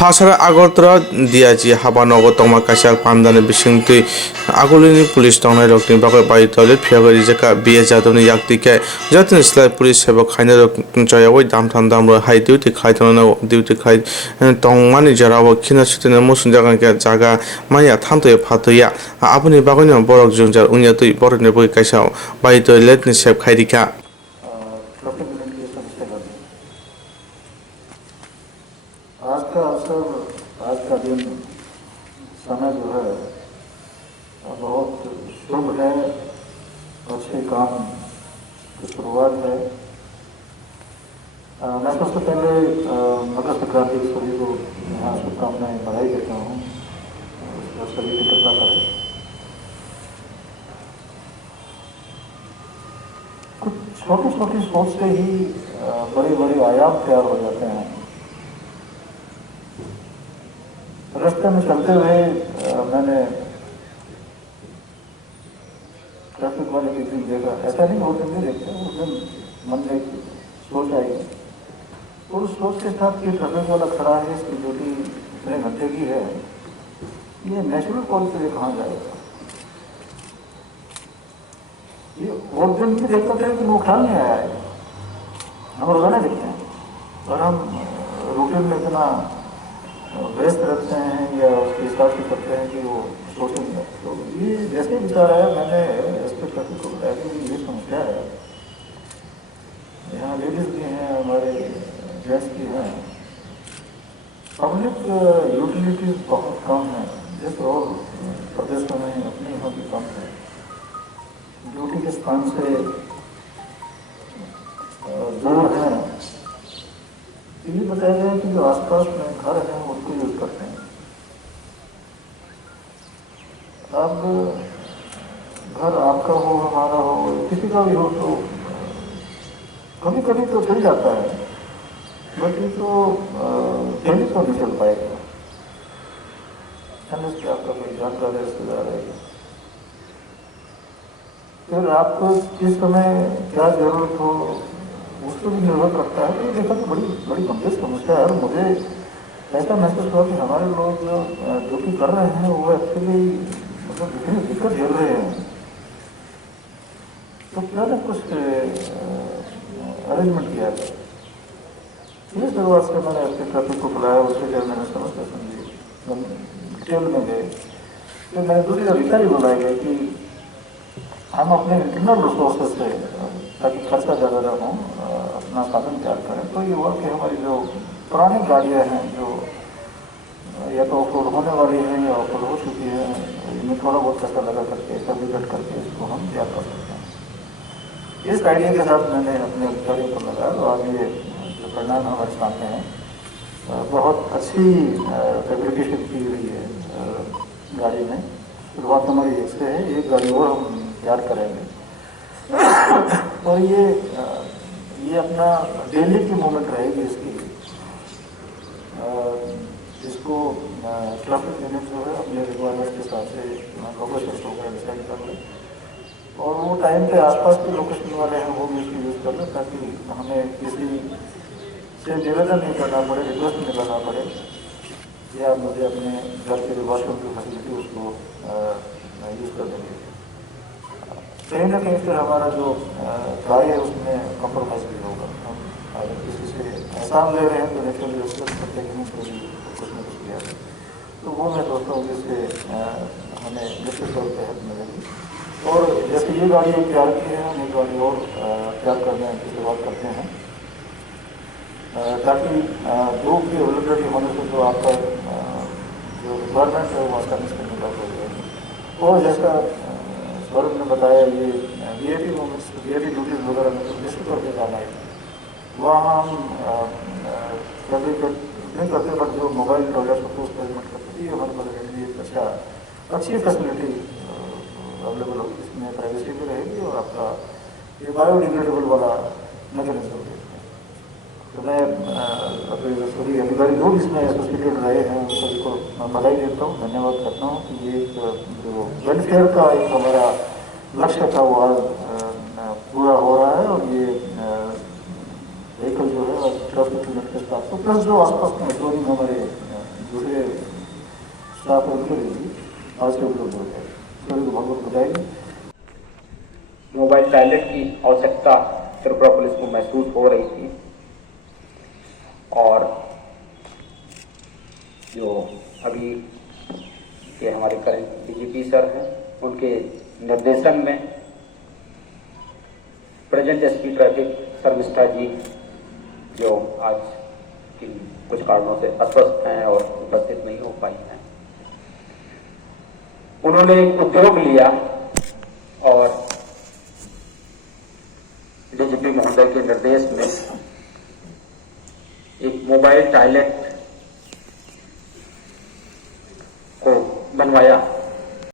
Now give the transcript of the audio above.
फासारा आगरतला दियाजी हाबा नगर तंमा कासियाल पामदानि बिसिंति आगुलिनि पुलिस तंनाय रकनि बागै bio toilet फियागरि जेका बिए जादवनि याक्तिके जातिनि स्लाय पुलिस सेबक खायना रक जयावै दामथान दामरो हाइ डिउटी खायथानो डिउटी खाय तंमानि जराव खिना सुतिने मुसुन जागान के जागा माया थानतय फातया आबुनि बागैनो बरक जुंजार उन्यातै बरने बय कासियाव बाय टॉयलेटनि सेब खायरिका आज का अवसर, आज का दिन, समय जो है बहुत शुभ है, अच्छे काम की शुरुआत है। मैं सबसे पहले मकर संक्रांति के सभी को यहाँ शुभकामनाएं बधाई देता हूँ, सभी की कृपा करें। कुछ छोटी छोटी सोच से ही बड़े बड़े आयाम तैयार हो जाते हैं। रास्ते में चलते हुए मैंने ट्रैफिक वाले की दिन देखा, ऐसा नहीं बहुत दिन देखते, उस दिन मन में सोच आई और उस सोच के साथ कि ट्रैफिक वाला खड़ा है, इसकी ड्यूटी इतने घंटे की है, ये नेचुरल कॉल के लिए कहाँ जाएगा। ये और दिन भी देखता था कि वो ख्याल नहीं आया है। हम रोजाना देखते हैं और हम रूटीन में इतना व्यस्त रखते हैं या उसके हिसाब से करते हैं कि वो सोचते नहीं। तो ये जैसे विचार आया, मैंने इस पर ट्रैफिक को बताया कि ये समस्या है, यहाँ लेडीज भी हैं, हमारे जेंट्स भी हैं, पब्लिक यूटिलिटीज बहुत कम है, जिस और प्रदेशों में अपने यहाँ भी कम है। ड्यूटी के स्थान से दूर है। ये बताया गया कि जो आसपास में घर हैं उनको यूज करते हैं। अब घर आपका हो, हमारा हो, किसी का भी हो, तो कभी कभी तो चल जाता है, बट ये तो डेली तो नहीं चल पाएगा। कि आपका कोई जानकार रिश्तेदार है, फिर आपको किस समय क्या जरूरत हो उस पर भी निर्भर करता है। तो ये देखा तो बड़ी बड़ी गंभीर समस्या है। और मुझे ऐसा महसूस हुआ कि हमारे लोग जो ड्यूटी कर रहे हैं वो एक्चुअली मतलब इतनी दिक्कत झेल रहे हैं, तो क्या ना कुछ अरेंजमेंट किया जाए। ये शुरुआत से मैंने अपने ट्रैफिक को बुलाया, उसके जब मैंने समस्या समझी, हम डिटेल में गए, तो मैंने दूसरी अधिकारी बुलाया गया कि हम अपने इंटरनल रिसोर्सेज से, ताकि खर्चा ज़्यादा ना हो, अपना साधन तैयार करें। तो ये हुआ कि हमारी जो पुरानी गाड़ियाँ हैं, जो या तो ऑफ रोड होने वाली हैं या ऑफ रोड हो चुकी है, इनमें थोड़ा बहुत पैसा लगा करके सर्विस करके इसको हम तैयार कर सकते हैं। इस आइडिया के साथ मैंने अपने अधिकारियों को लगाया, तो आज ये जो परिणाम हमारे सामने हैं, बहुत अच्छी फैब्रिकेशन की हुई है गाड़ी में। शुरुआत हमारी एक से है, एक गाड़ी और हम तैयार करेंगे। और ये अपना डेली की मूवमेंट रहेगी इसकी, जिसको ट्रैफिक यूनिट जो है अपने रिक्वायरमेंट के हिसाब से लोकेशन वगैरह डिसाइड कर लें, और वो टाइम पे आसपास के लोकेशन वाले हैं वो भी उसको यूज़ कर लें, ताकि हमें किसी से निवेदन नहीं करना पड़े, रिक्वेस्ट नहीं करना पड़े या मुझे अपने घर के वॉशरूम की फैसिलिटी उसको यूज़ कर देंगे। कहीं ना कहीं फिर हमारा जो कार्य है उसमें कॉम्प्रोमाइज़ भी होगा। हम अगर किसी से एहसान ले रहे हैं तो नेचुरली उसको करते हैं तो भी कुछ न कुछ किया है, तो वो मैं सोचता हूँ जिससे हमें निश्चित तौर पर हेल्प मिलेगी। और जैसे ये गाड़ी एक तैयार की है, हम एक गाड़ी और तैयार करने की शुरुआत करते हैं, ताकि धूप की अवेलेबिलिटी होने से जो आपका जो रिक्वायरमेंट है वो आसानी से मिल जाए। और जैसा स्वरूप ने बताया, ये वीआईपी मोमेंट्स, वीआईपी ड्यूटीज वगैरह में निश्चित तौर पर जाना है। वहाँ हम फैब्रिकेट नहीं करते, बट जो मोबाइल टॉयलेट को एक्सपेरिमेंट करते हैं, हमारे पास अच्छी फैसिलिटी अवेलेबल होगी। इसमें प्राइवेसी भी रहेगी और आपका ये बायोडिग्रेडेबल वाला मैकेनिज्म होगी। तो मैं अपने सभी अधिकारी लोग इसमें एसोसिएटेड रहे हैं, उन सभी को मैं बधाई देता हूँ, धन्यवाद करता हूँ कि ये एक जो वेलफेयर का एक हमारा लक्ष्य था वो आज पूरा हो रहा है। और ये व्हीकल जो है ट्रैफिक यूनिट के साथ, तो प्लस जो आसपास में मेट्रोलिंग हमारे साफ और करेंगी आज के उपलब्ध हो जाए। सभी को बहुत बहुत बधाई। मोबाइल टॉयलेट की आवश्यकता त्रिपुरा पुलिस को महसूस हो रही थी और जो अभी के हमारे करंट डीजीपी सर हैं उनके निर्देशन में प्रेजेंट एसपी ट्रैफिक शर्मिष्ठा जी जो आज कुछ कारणों से अस्वस्थ हैं और उपस्थित नहीं हो पाई हैं, उन्होंने एक उद्योग लिया और डीजीपी महोदय के निर्देश में एक मोबाइल टॉयलेट